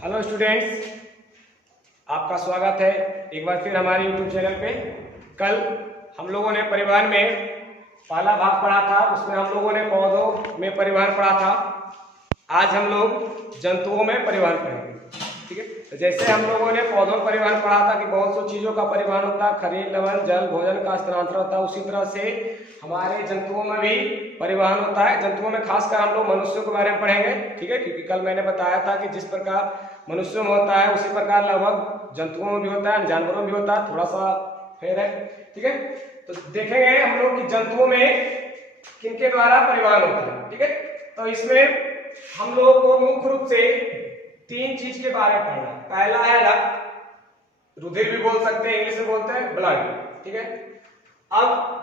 Hello students, आपका स्वागत है एक बार फिर हमारे यूट्यूब चैनल पे। कल हम लोगों ने परिवहन में पहला भाग पढ़ा था, उसमें हम लोगों ने पौधों में परिवहन पढ़ा था। आज हम लोग जंतुओं में परिवहन पढ़ेंगे, ठीक है। तो जैसे हम लोगों ने पौधों में परिवहन पढ़ा था कि बहुत सी चीज़ों का परिवहन होता है, खनिज लवण जल भोजन का स्थानांतरण होता है, उसी तरह से हमारे जंतुओं में भी परिवहन होता है। जंतुओं में खासकर हम लोग मनुष्यों के बारे में पढ़ेंगे, ठीक है, क्योंकि कल मैंने बताया था कि जिस प्रकार मनुष्यों में होता है उसी प्रकार लगभग जंतुओं में भी होता है, जानवरों में भी होता है, थोड़ा सा फेर है, ठीक है। तो देखेंगे हम लोग कि जंतुओं में किनके द्वारा परिवहन होता है, ठीक है। तो इसमें हम लोगों को मुख्य रूप से तीन चीज के बारे में पढ़ना है। पहला है रक्त, रुधिर भी बोल सकते हैं, इंग्लिश में बोलते हैं ब्लड, ठीक है। अब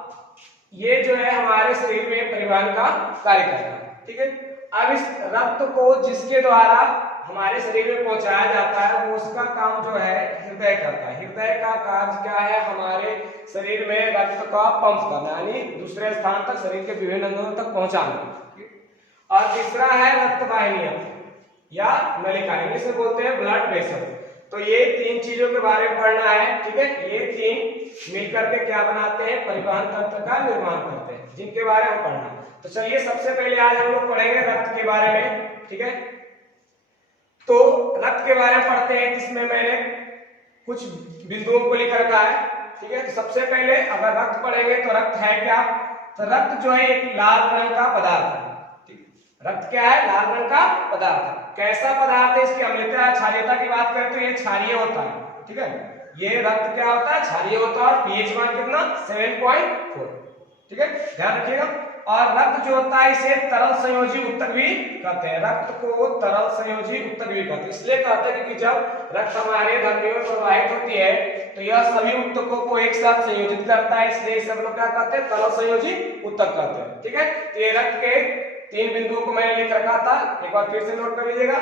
ये जो है हमारे शरीर में परिवहन का कार्य करता है, ठीक है। अब इस रक्त को जिसके द्वारा हमारे शरीर में पहुंचाया जाता है वो उसका काम जो है हृदय करता है। हृदय का कार्य क्या है? हमारे शरीर में रक्त का पंप करना, यानी दूसरे स्थान तक शरीर के विभिन्न अंगों तक पहुंचाना। और तीसरा है रक्त वाहिनियां या नलिका, इंग्लिश में बोलते हैं ब्लड वेसल। तो ये तीन चीजों के बारे में पढ़ना है, ठीक है। ये तीन मिलकर के क्या बनाते हैं? परिवहन तंत्र का निर्माण करते हैं, जिनके बारे में पढ़ना। तो चलिए सबसे पहले आज हम लोग पढ़ेंगे रक्त के बारे में, ठीक है। तो रक्त के बारे में पढ़ते हैं, जिसमें मैंने कुछ बिंदुओं को लिख रखा है, ठीक है। तो सबसे पहले अगर रक्त पढ़ेंगे तो रक्त है क्या? तो रक्त जो है एक लाल रंग का पदार्थ है, ठीक है। रक्त क्या है? लाल रंग का पदार्थ है। कैसा पदार्थ है? इसकी अम्लता क्षारीयता की बात करें तो ये क्षारीय होता है, ठीक है। ये रक्त क्या होता है? क्षारीय होता है। और पीएच मान कितना? 7.4, ठीक है, ध्यान रखिएगा। और रक्त जो होता है इसे तरल संयोजी उत्तक भी कहते हैं। रक्त को तरल संयोजी उत्तक भी कहते हैं। इसलिए कहते हैं कि जब रक्त हमारे धमनियों में प्रवाहित होती है तो यह सभी उत्तकों को एक साथ संयोजित करता है, इसलिए सब लोग क्या कहते हैं? तरल संयोजी उत्तक कहते हैं, ठीक है। तो ये रक्त के तीन बिंदुओं को मैंने लिख रखा था, एक बार फिर से नोट कर लीजिएगा।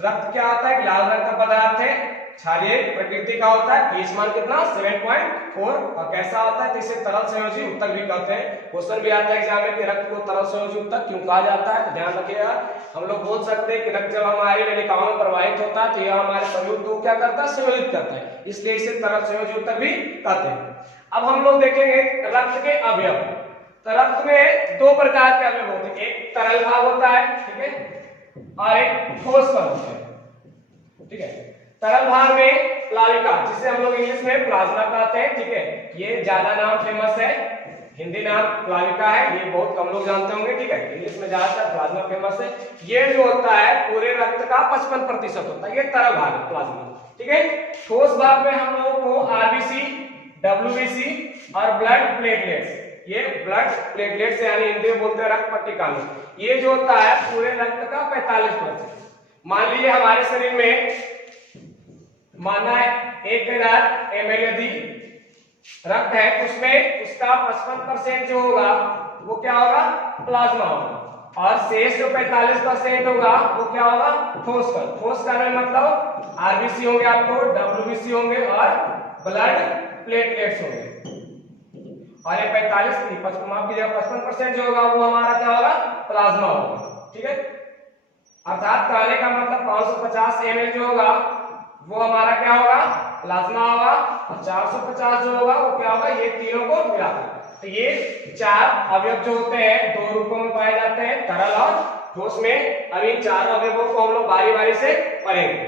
रक्त क्या होता है? लाल रंग का पदार्थ है, क्षारीय प्रकृति का होता है, पीएच मान कितना? 7.4। और कैसा होता है? तो इसे तरल संयोजी उत्तक भी कहते हैं। क्वेश्चन भी आता है एग्जाम में कि रक्त को तरल संयोजी उत्तक क्यों कहा जाता है, तो ध्यान रखिएगा। हम लोग बोल सकते हैं कि रक्त जब हमारी नलिकाओं में प्रवाहित होता है तो यह हमारे सभी उत्तकों को क्या करता है? संयोजित करता है, इसलिए इसे तरल संयोजी उत्तक भी कहते हैं। अब हम लोग देखेंगे रक्त के अवयव। तो रक्त में दो प्रकार के अवयव होते हैं, एक तरल भाग होता है, ठीक है, और एक ठोस भाग होता है, ठीक है। तरल भाग में प्लाविका, जिसे हम लोग इंग्लिश में प्लाज्मा कहते हैं, ठीक है। ये ज्यादा नाम फेमस है, हिंदी नाम प्लाविका है, ये बहुत कम लोग जानते होंगे, ठीक है। इंग्लिश में ज्यादातर प्लाज्मा फेमस है। ये जो होता है पूरे रक्त का 55% होता है, ये तरल भाग है प्लाज्मा, ठीक है। ठोस भाग में हम लोगों को आरबीसी, डब्ल्यूबीसी और ब्लड प्लेटलेट्स, ये ब्लड प्लेटलेट्स यानी हिंदी में बोलते हैं रक्त पट्टिका, ये जो होता है पूरे रक्त का 45%। मान लीजिए हमारे शरीर में माना है 1000 ml यदि रक्त है, उसमें उसका 55% जो होगा वो क्या होगा? प्लाज्मा होगा। और शेष जो 45% होगा वो क्या होगा? ठोस का। ठोस का मतलब आरबीसी होंगे, आपको डब्ल्यूबीसी होंगे और ब्लड प्लेटलेट्स होंगे। और ये 55% जो होगा वो हमारा क्या होगा? प्लाज्मा होगा, ठीक है। अर्थात कहने का मतलब 550 ml जो होगा वो हमारा क्या होगा? प्लाज्मा होगा। और 450 जो होगा वो क्या होगा? ये तीनों को मिलाकर। तो ये चार अवयव जो होते हैं दो रूपों में पाए जाते हैं, तरल और ठोस में। अब इन चार अवयवों को हम लोग बारी बारी से पढ़ेंगे।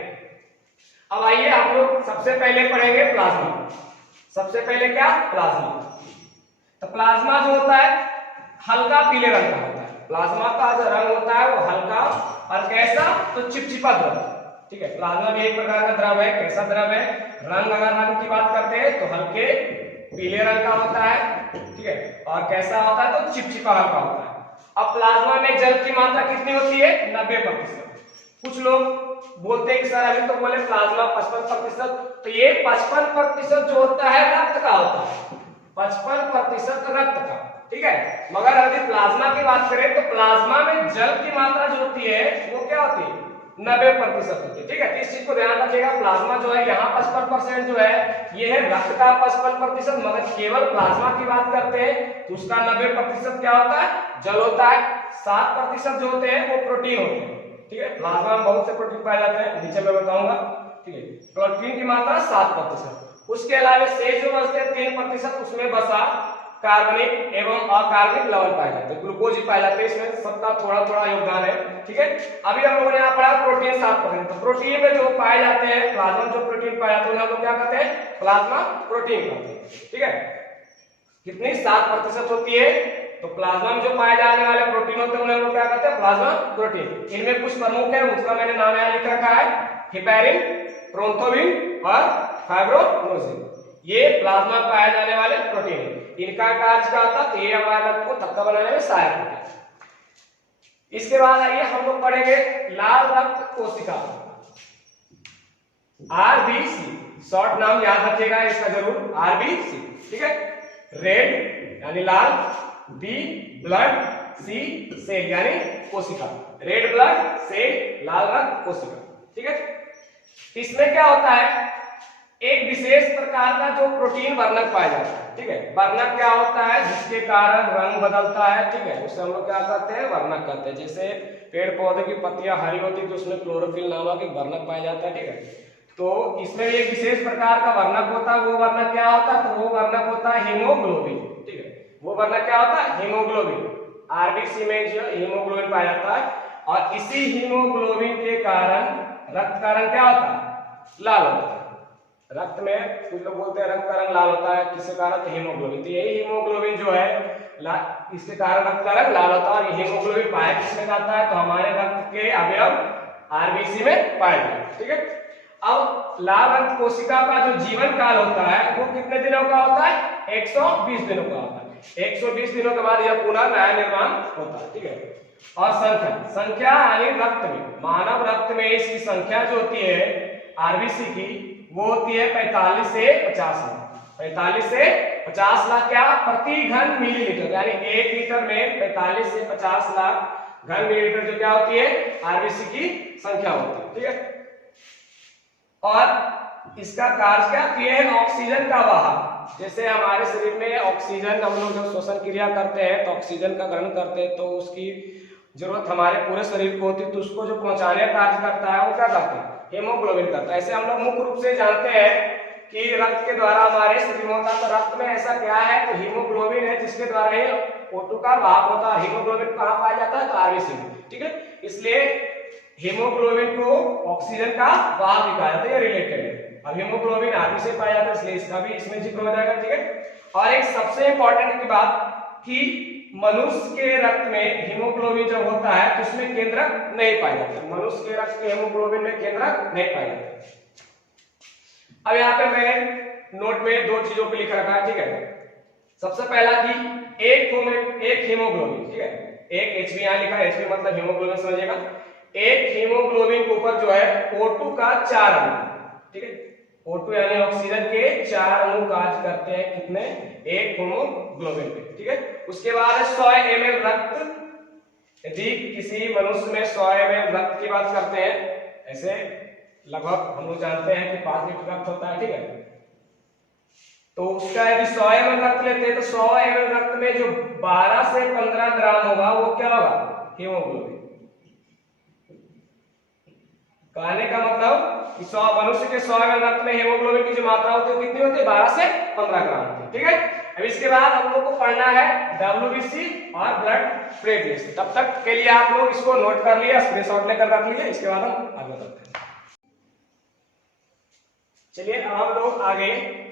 अब आइए हम लोग सबसे पहले पढ़ेंगे प्लाज्मा। सबसे पहले क्या? प्लाज्मा। तो प्लाज्मा जो होता है हल्का पीले रंग का होता है। प्लाज्मा का जो रंग होता है वो हल्का और कैसा? तो चिपचिपा द्रव, ठीक है। प्लाज्मा भी एक प्रकार का द्रव है। कैसा द्रव है? रंग, अगर रंग की बात करते हैं तो हल्के पीले रंग का होता है, ठीक है। और कैसा होता है? तो चिपचिपा हल्का होता है। अब प्लाज्मा में जल की मात्रा कितनी होती है? 90%। कुछ लोग बोलते हैं कि सर अभी तो बोले प्लाज्मा 55%, तो ये 55% जो होता है रक्त का होता है, 55% रक्त का, ठीक है। मगर यदि प्लाज्मा की बात करें तो प्लाज्मा में जल की मात्रा जो होती है वो क्या होती है? 90% होती है, ठीक है। इस चीज को ध्यान रखिएगा। प्लाज्मा जो है यहाँ 55% जो है ये है रक्त का 55%, मगर केवल प्लाज्मा की बात करते हैं तो उसका 90% क्या होता है? जल होता है। 7% जो होते हैं वो प्रोटीन होते हैं। ठीक है। प्लाज्मा में बहुत से प्रोटीन पाए जाते हैं, नीचे मैं बताऊंगा, ठीक है। प्रोटीन की मात्रा 7%। उसके अलावा शेष जो बचते हैं 3%, उसमें बसा कार्बनिक एवं अकार्बनिक लवण पाए जाते हैं, ग्लूकोज ही पाए जाते हैं, इसमें सबका थोड़ा थोड़ा योगदान है, ठीक है। अभी हम लोगों ने यहाँ पढ़ा प्रोटीन 7%। तो प्रोटीन में जो पाए जाते हैं, प्लाज्मा में जो प्रोटीन पाए जाते हैं हम लोग क्या कहते हैं, प्लाज्मा प्रोटीन कहते हैं, ठीक है। कितनी 7% होती है। तो प्लाज्मा में जो पाए जाने वाले प्रोटीन होते हैं उन्हें हम लोग क्या कहते हैं, प्लाज्मा प्रोटीन। इनमें कुछ प्रमुख है, उसका मैंने नाम यहाँ लिख रखा है, हिपैरिन, प्रोन्थोबिन और फाइब्रोनोजिन। ये प्लाज्मा में पाए जाने वाले प्रोटीन है। इनका कार्य क्या होता है, ये हमारे रक्त को थक्का बनाने में सहायक होता है। इसके बाद आइए हम लोग पढ़ेंगे लाल रक्त कोशिका, आरबीसी, शॉर्ट नाम याद रखिएगा इसका जरूर, आरबीसी, ठीक है। रेड यानी लाल, बी ब्लड, सी सेल यानी कोशिका, रेड ब्लड सेल, लाल रक्त कोशिका, ठीक है। इसमें क्या होता है, एक विशेष प्रकार का जो प्रोटीन वर्णक पाया जाता है, ठीक है। वर्णक क्या होता है, जिसके कारण रंग बदलता है, ठीक है, उसे हम लोग क्या कहते हैं, वर्णक कहते हैं। जैसे पेड़ पौधे की पत्तियां हरी होती है तो उसमें क्लोरोफिल नामक एक वर्णक पाया जाता है, ठीक है। तो इसमें एक विशेष प्रकार का वर्णक होता है, वो वर्णक क्या होता है, तो वो वर्णक होता है हीमोग्लोबिन, ठीक है। वो वर्णक क्या होता है, हीमोग्लोबिन। आरबीसी में जो हीमोग्लोबिन पाया जाता है, और इसी हीमोग्लोबिन के कारण रक्त का रंग क्या होता है, लाल होता है। रक्त में कुछ लोग बोलते हैं रक्त का रंग लाल होता है, किसके कारण, तो हीमोग्लोबिन। तो यही हीमोग्लोबिन जो है इसके कारण रक्त का रंग लाल होता है। और हीमोग्लोबिन पाया किसमें जाता है, तो हमारे रक्त के अवयव आरबीसी में पाए जाते हैं, ठीक है। अब लाल रक्त कोशिका का जो जीवन काल होता है वो कितने दिनों का होता है, 120 दिनों का होता है। 120 दिनों के बाद यह पुनः नया निर्माण होता है, ठीक है। और संख्या यानी रक्त में, मानव रक्त में इसकी संख्या जो होती है आरबीसी की, वो होती है 45 से 50 लाख। 45 से 50 लाख क्या, प्रति घन मिलीलीटर, यानी 1 लीटर में 45 से 50 लाख घन मिलीलीटर जो क्या होती है, आरबीसी की संख्या होती है, ठीक है। और इसका कार्य क्या किए है, ऑक्सीजन का वाहक। जैसे हमारे शरीर में ऑक्सीजन, हम लोग जब श्वसन क्रिया करते हैं तो ऑक्सीजन का ग्रहण करते हैं, तो उसकी जरूरत हमारे पूरे शरीर को होती है, तो उसको जो पहुंचाने का कार्य करता है वो क्या करता है, हीमोग्लोबिन करता है। ऐसे हम लोग मुख्य रूप से जानते हैं कि रक्त के द्वारा हमारे शरीर में होता है। तो रक्त में ऐसा क्या है, तो हीमोग्लोबिन है, जिसके द्वारा ये O2 का वाहक होता है। हीमोग्लोबिन कहाँ पाया जाता है, तो आरबीसी में, ठीक है। इसलिए हीमोग्लोबिन को ऑक्सीजन का वाहक भी कहा जाता है, रिलेटेड है। अब हीमोग्लोबिन आरबीसी से पाया जाता है, इसलिए इसका भी इसमें जिक्र हो जाएगा, ठीक है। और एक सबसे इंपॉर्टेंट की बात कि मनुष्य के रक्त में हीमोग्लोबिन जब होता है तो उसमें केंद्रक नहीं पाया जाता। मनुष्य के रक्त के हीमोग्लोबिन में केंद्रक नहीं पाया जाता। अब यहाँ पे मैं नोट में दो चीजों पे लिख रखा है, ठीक है। सबसे पहला कि एक हीमोग्लोबिन, ठीक है, एक एचबी यहाँ लिखा है, एचबी मतलब हीमोग्लोबिन समझिएगा। एक हीमोग्लोबिन के ऊपर जो है O2 का 4 अणु, ठीक है। O2 यानी ऑक्सीजन के 4 अणु कार्य करते हैं, कितने, एक हीमोग्लोबिन पे, ठीक है। उसके बाद 100 ml रक्त। यदि किसी मनुष्य में 100 ml रक्त की बात करते हैं, ऐसे लगभग हम लोग जानते हैं कि 5 लीटर रक्त होता है, ठीक है। तो उसका यदि 100 ml रक्त लेते हैं तो 100 ml रक्त में जो 12 से 15 ग्राम होगा वो क्या होगा, हीमोग्लोबिन। कहने का मतलब कि मनुष्य के 100 ml रक्त में हीमोग्लोबिन की जो मात्रा होती है कितनी होती है, 12 से 15 ग्राम होती है, ठीक है। अब इसके बाद हम लोग को पढ़ना है WBC और ब्लड प्लेटलेट्स। तब तक के लिए आप लोग इसको नोट कर लिए, स्क्रीनशॉट लेकर रख लिए, इसके बाद हम आगे बढ़ते हैं। चलिए अब हम लोग आगे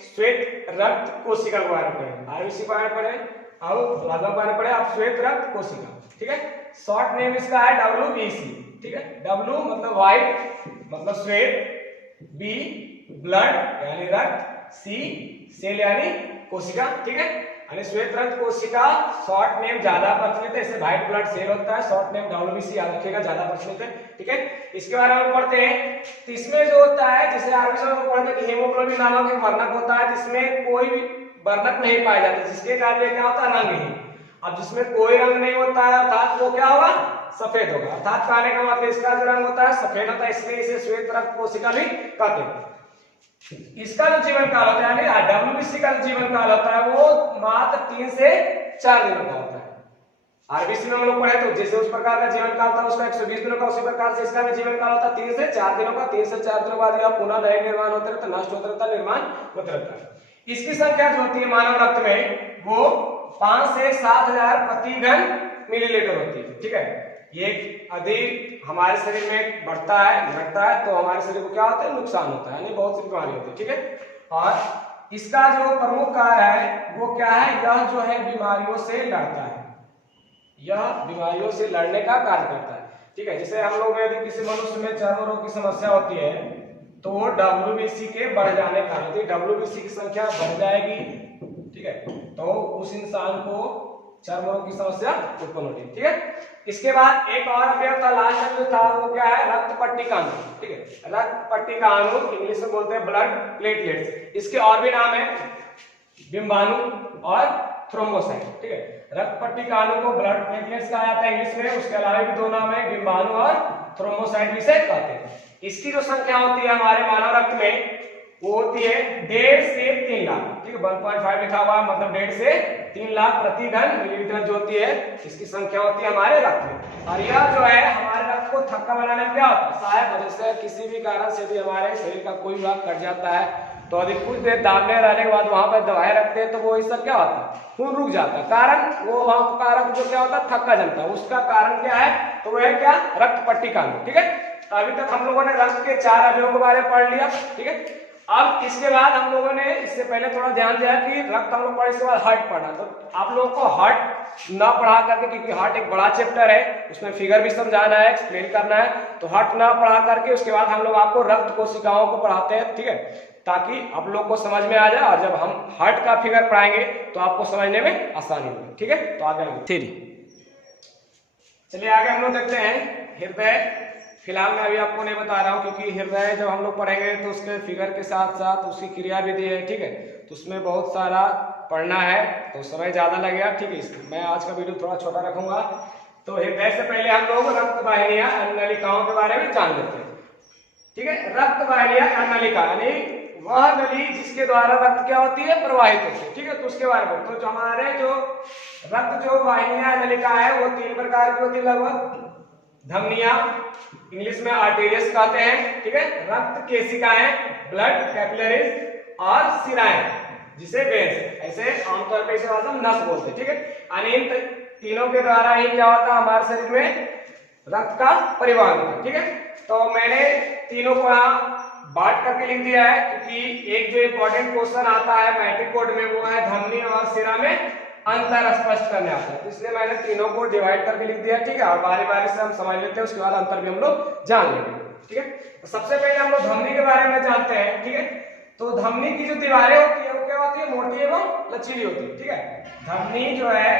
श्वेत रक्त कोशिका के बारे में पढ़ेंगे। आरबीसी के बारे में पढ़े, अब प्लाज्मा के बारे में पढ़े, अब श्वेत रक्त कोशिका, ठीक है। शॉर्ट नेम इसका है WBC, ठीक है। W मतलब व्हाइट मतलब श्वेत, B ब्लड यानी रक्त, C सेल यानी कोशिका, ठीक है। यानी श्वेत रक्त कोशिका शॉर्ट नेम ज्यादा प्रचलित है, जैसे व्हाइट ब्लड सेल होता है, शॉर्ट नेम WBC याद रखिएगा, ज्यादा प्रचलित है, ठीक है। इसके बारे में पढ़ते हैं। तो इसमें जो होता है, जैसे आरबीसी में पढ़ते हैं कि हीमोग्लोबिन नामक एक वर्णक होता है, जिसमें कोई भी वर्णक नहीं पाया जाता, जिसके कारण क्या होता है, रंगहीन। अब जिसमें कोई रंग नहीं होता है अर्थात वो क्या होगा, सफेद होगा। अर्थात कहने का मतलब इसका जो रंग होता है सफेद होता है, इसलिए इसे श्वेत रक्त कोशिका भी कहते हैं। इसका जो जीवन काल होता है, यानी WBC का जो जीवन काल होता है वो मात्र 3 से 4 दिनों का होता है। आरबीसी में हम लोग पढ़े तो जैसे उस प्रकार का जीवन काल था उसका 120 दिनों का, उसी प्रकार से इसका भी जीवन काल होता 3 से 4 दिनों का। 3 से 4 दिनों बाद यह पुनः नए निर्माण होते रहता, नष्ट होता रहता, निर्माण होता रहता है। इसकी संख्या जो होती है मानव रक्त में वो 5 से 7,000 प्रति घन मिलीलीटर होती है। ठीक है, ये अधिक हमारे शरीर में बढ़ता है घटता है तो हमारे शरीर को क्या होता है, नुकसान होता है, यानी बहुत सी बीमारी होती है। ठीक है, और इसका जो प्रमुख कार्य है वो क्या है, यह जो है बीमारियों से लड़ता है, यह बीमारियों से लड़ने का कार्य करता है। ठीक है, जैसे हम लोग यदि किसी मनुष्य में चर्म रोग की समस्या होती है तो वो WBC के बढ़ जाने का होती है, WBC की संख्या बढ़ जाएगी। ठीक है, तो उस इंसान को चर्म रोग की समस्या उत्पन्न होती है। ठीक है, इसके बाद एक और अवयव था लास्ट जो था वो क्या है, रक्त पट्टिका अणु। ठीक है, रक्त पट्टिका अणु इंग्लिश में बोलते हैं ब्लड प्लेटलेट्स। इसके और भी नाम है बिंबाणु और थ्रोम्बोसाइट। ठीक है, रक्त पट्टिका अणु को ब्लड प्लेटलेट्स कहा जाता है इंग्लिश में, उसके अलावा भी दो नाम है बिंबाणु और थ्रोम्बोसाइट भी से कहते हैं। इसकी जो संख्या होती है हमारे मानव रक्त में वो होती है 1.5 से 3 लाख। ठीक है, 1.5 लिखा हुआ है, मतलब 1.5 से 3 लाख प्रति घन मिलीलीटर जो होती है इसकी संख्या होती है हमारे रक्त में। और यह जो है हमारे रक्त को थक्का बनाने में क्या होता है, सहायक है। जैसे किसी भी कारण से भी हमारे शरीर का कोई भाग कट जाता है तो यदि कुछ देर दाबने रहने के बाद वहां पर दवाएं रखते हैं तो वो इससे क्या होता है, खून रुक जाता है। कारण वो वहां कारक जो क्या होता है, थक्का जमता है। उसका कारण क्या है, तो वो है क्या, रक्त पट्टिका अणु। ठीक है, अभी तक हम लोगों ने रक्त के 4 अवयवों के बारे में पढ़ लिया। ठीक है, अब इसके बाद हम लोगों ने इससे पहले थोड़ा ध्यान दिया कि रक्त हम लोग पढ़े, इसके बाद हार्ट पढ़ा। तो आप लोगों को हार्ट ना पढ़ा करके, क्योंकि हार्ट एक बड़ा चैप्टर है, उसमें फिगर भी समझाना है, एक्सप्लेन करना है, तो हार्ट ना पढ़ा करके उसके बाद हम लोग आपको रक्त कोशिकाओं को पढ़ाते हैं। ठीक है, ताकि आप लोग को समझ में आ जाए, और जब हम हार्ट का फिगर पढ़ाएंगे तो आपको समझने में आसानी होगी। ठीक है, तो आगे चलिए आगे हम लोग देखते हैं हृदय। फिलहाल मैं अभी आपको नहीं बता रहा हूँ क्योंकि हृदय जब हम लोग पढ़ेंगे तो उसके फिगर के साथ साथ उसकी क्रिया विधि है। ठीक है, तो उसमें बहुत सारा पढ़ना है तो समय ज्यादा लगेगा। ठीक है, मैं आज का वीडियो थोड़ा छोटा रखूंगा। तो हृदय से पहले हम लोग रक्त वाहिनियां नलिकाओं के बारे में जान लेते हैं। ठीक है, रक्त वाहिनियां नलिका यानी वह नली जिसके द्वारा रक्त क्या होती है, प्रवाहित होती है। ठीक है, तो उसके बारे में तो हमारे जो रक्त जो वाहिनियां नलिका है वो 3 प्रकार की होती है लगभग। धमनियां इंग्लिश में आर्टेरियस कहते हैं। ठीक है, रक्त केशिकाएं ब्लड कैपिलरीज और शिराएं जिसे वेन्स, ऐसे आमतौर पर इसे हम नस बोलते हैं। ठीक है, इन तीनों के द्वारा ही क्या होता है हमारे शरीर में रक्त का परिवहन होता है। ठीक है, तो मैंने तीनों को यहाँ बांट करके लिख दिया है क्योंकि एक जो इंपॉर्टेंट क्वेश्चन आता है मैट्रिक बोर्ड में वो है धमनी और शिरा में अंतर स्पष्ट करने आता है, तो इसलिए मैंने तीनों को डिवाइड करके लिख दिया। ठीक है, और बारी बारी से हम समझ लेते हैं, उसके बाद अंतर भी हम लोग जान लेंगे। ठीक है, तो सबसे पहले हम लोग धमनी के बारे में जानते हैं। ठीक है, तो धमनी की जो दीवारें होती है वो क्या होती है, मोटी एवं लचीली होती है। ठीक है, धमनी जो है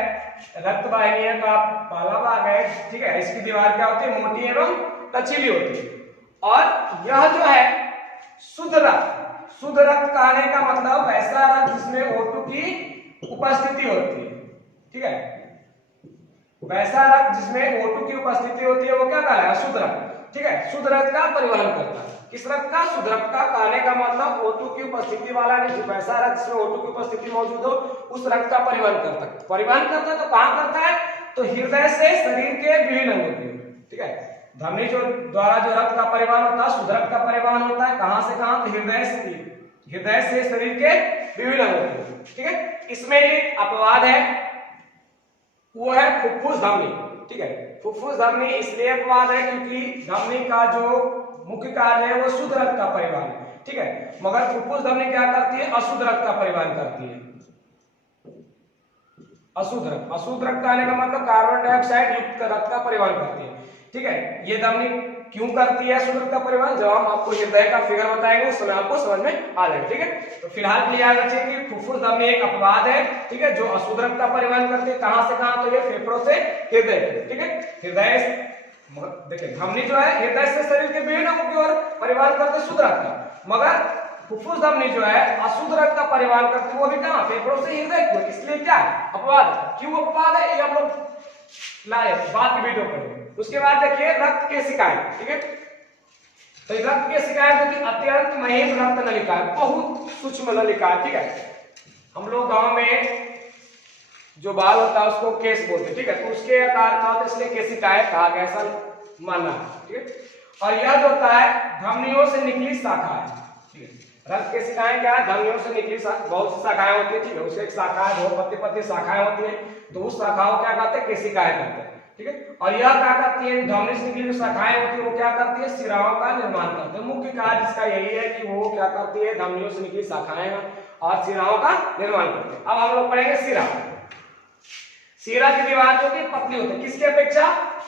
रक्त वाहिनियों का पहला भाग है। ठीक है, इसकी दीवार क्या होती है, मोटी एवं लचीली होती है। और यह जो है शुद्ध रक्त कहने का मतलब ऐसा रक्त जिसमें O2 की उपस्थिति होती है। ठीक है, वैसा रक्त जिसमें O2 की उपस्थिति होती है वो क्या कहलाएगा, शुद्ध रक्त। ठीक है, शुद्ध रक्त का परिवहन करता है। किस रक्त का, शुद्ध रक्त का कहने का मतलब O2 की उपस्थिति वाला नहीं, वैसा रक्त जिसमें O2 की उपस्थिति मौजूद हो उस रक्त का परिवहन करता है। परिवहन करता है तो कहां करता है, तो हृदय से शरीर के विभिन्न अंगों की। ठीक है, धमनी जो द्वारा जो रक्त का परिवहन होता है, शुद्ध रक्त का परिवहन होता है कहां से कहां, तो हृदय से शरीर के विभिन्न अंगों की। ठीक है, इसमें एक अपवाद है वो है फुफ्फुस धमनी। ठीक है, फुफ्फुस धमनी इसलिए अपवाद है क्योंकि धमनी का जो मुख्य कार्य है वो शुद्ध रक्त का परिवहन है। ठीक है, मगर फुफ्फुस धमनी क्या करती है, अशुद्ध रक्त का परिवहन करती है। अशुद्ध रक्त कहने का मतलब कार्बन डाइऑक्साइड युक्त रक्त का परिवहन करती है। ठीक है, ये धमनी क्यों करती है शुद्ध रक्त का परिवहन, जब हम आपको हृदय का फिगर बताएंगे उस समय आपको समझ में आ जाएगा। ठीक है, तो फिलहाल के लिए याद रखिए कि फुफ्फुस धमनी एक अपवाद है। ठीक है, जो अशुद्ध रक्त का परिवहन करती है कहां से कहां, तो ये फेफड़ों से हृदय। ठीक है, हृदय देखिए धमनी जो है हृदय से शरीर के विभिन्न अंगों की ओर परिवहन करते शुद्ध रक्त का, मगर फुफ्फुस धमनी जो है अशुद्ध रक्त का परिवहन करती है वो भी कहां, फेफड़ों से हृदय की ओर। इसलिए क्या अपवाद, क्यों अपवाद है ये हम लोग लाए बाद की वीडियो पढ़ेंगे। उसके बाद देखिए रक्त केशिकाएं। ठीक है, तो रक्त केशिकाएं जो कि अत्यंत महीन रक्त नलिका है, बहुत सूक्ष्म नलिका है। ठीक है, हम लोग गांव में जो बाल होता है उसको केस बोलते हैं, ठीक है। तो उसके आकार का होता है इसलिए केशिकाएं कहा गया, ऐसा मानना है, ठीक है। और यह जो होता है धमनियों से निकली शाखा है, ठीक है। रक्त केशिकाएं क्या है, धमनियों से निकली बहुत सी शाखाएं होती है, ठीक है। उससे एक शाखा है, बहुत पत्ती पत्ती शाखाएं होती है, तो उस शाखाओं क्या कहते हैं, केशिकाएं कहते हैं, ठीक है। और यह क्या करती है, धमनी से निकली जो शाखाएं होती है वो क्या करती है, शिराओं का निर्माण करती है। मुख्य कार्य इसका यही है कि वो क्या करती है, धमनियों से निकली शाखाएं और शिराओं का निर्माण करती है। अब हम लोग पढ़ेंगे शिरा। शिरा की दीवार जो कि पतली होती है, किसकी अपेक्षा,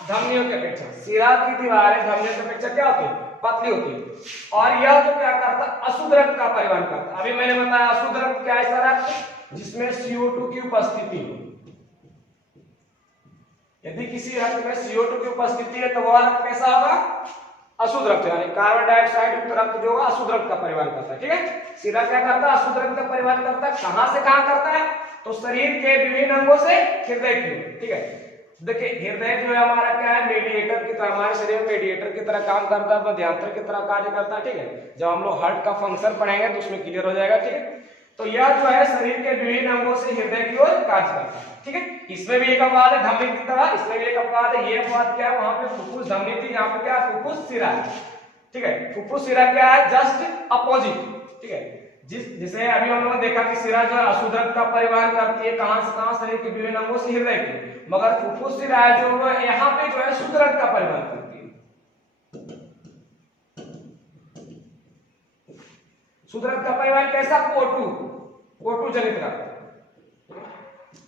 धमनियों की अपेक्षा। शिरा की दीवारें धमनियों की अपेक्षा क्या होती है, पतली होती है। और यह जो क्या करता है, अशुद्ध रक्त का परिवहन करता है। अभी मैंने बताया अशुद्ध रक्त क्या है, ऐसा रक्त जिसमें CO2 की उपस्थिति हो। यदि किसी रक्त में CO2 की उपस्थिति है तो वह रक्त कैसा होगा, अशुद्ध रक्त, यानी कार्बन डाइऑक्साइड युक्त रक्त जो होगा अशुद्ध रक्त का परिवहन करता है, ठीक है। शिरा क्या करता है, अशुद्ध रक्त का परिवहन करता है। कहां से कहां करता है, तो शरीर के विभिन्न अंगों से हृदय की ओर, ठीक है। देखिए हृदय जो है हमारा क्या है, मेडिएटर की तरह, हमारे शरीर में मेडिएटर की तरह काम करता है, मध्यंतर की तरह कार्य करता है, ठीक है। जब हम लोग हार्ट का फंक्शन पढ़ेंगे तो उसमें क्लियर हो जाएगा, ठीक है। तो यह जो है शरीर के विभिन्न अंगों से हृदय की ओर कार्य करता है, ठीक है। इसमें भी एक अपवाद है धमनी की तरह, इसमें भी एक अपवाद है। ये अपवाद क्या है, वहां पे फुफ्फुस धमनी थी, यहाँ पे क्या फुफ्फुस शिरा है, ठीक है। फुफ्फुस शिरा क्या है, जस्ट अपोजिट, ठीक है। जिसे अभी हम लोगों ने देखा कि शिरा जो है अशुद्ध रक्त का परिवहन करती है, कहां से कहां, शरीर के विभिन्न अंगों से हृदय की। मगर फुफ्फुस शिरा है जो यहाँ पे जो है शुद्ध रक्त का परिवहन करती है। शुद्ध रक्त का परिवहन कैसा, O2 जनित रक्त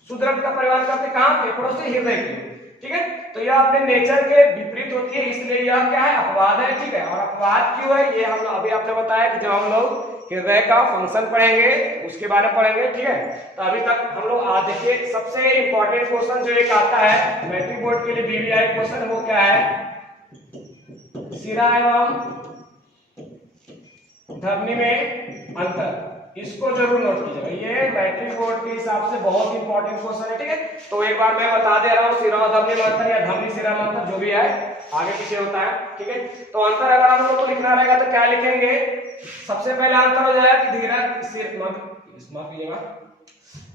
शुद्ध रक्त का परिवहन करते कहां, फेफड़ों से हृदय की, ठीक है। तो यह अपने नेचर के विपरीत होती है, इसलिए यह क्या है, अपवाद है, ठीक है। और अपवाद क्यों है, ये हम अभी आपने बताया कि जब हम लोग हृदय का फंक्शन पढ़ेंगे उसके बारे में पढ़ेंगे, ठीक है। तो अभी तक हम लोग आज देखिए सबसे इंपॉर्टेंट क्वेश्चन जो एक आता है मैट्रिक बोर्ड के लिए BVI क्वेश्चन, वो क्या है, शिरा एवं धमनी में अंतर। इसको जरूर नोट कीजिएगा, ये मैट्रिक बोर्ड के हिसाब से बहुत इंपॉर्टेंट क्वेश्चन है, ठीक है। तो एक बार मैं बता दे रहा हूँ, शिरा और धमनी में अंतर या धमनी शिरा में अंतर जो भी है आगे पीछे होता है, ठीक है। तो अंतर अगर हम लोग को लिखना रहेगा तो क्या लिखेंगे, सबसे पहले अंतर हो जाएगा कि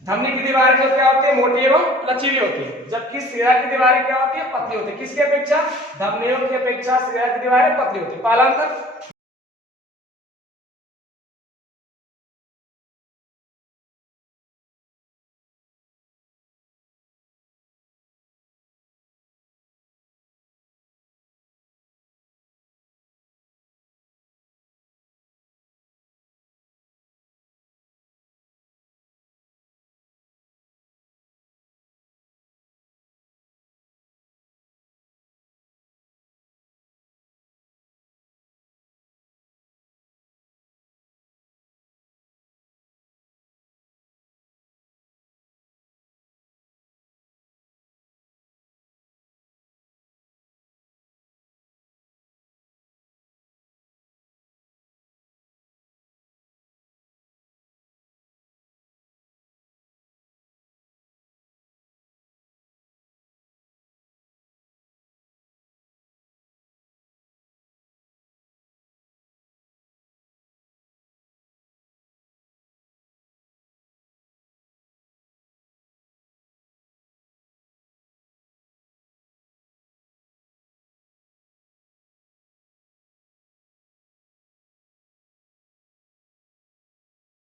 धमनी की दीवार जो क्या होती है, मोटी एवं लचीली होती है, जबकि शिरा की दीवारें क्या होती है, पतली होती है। किसकी अपेक्षा, धमनियों की अपेक्षा शिरा की दीवारें पतली होती है। पहला अंतर।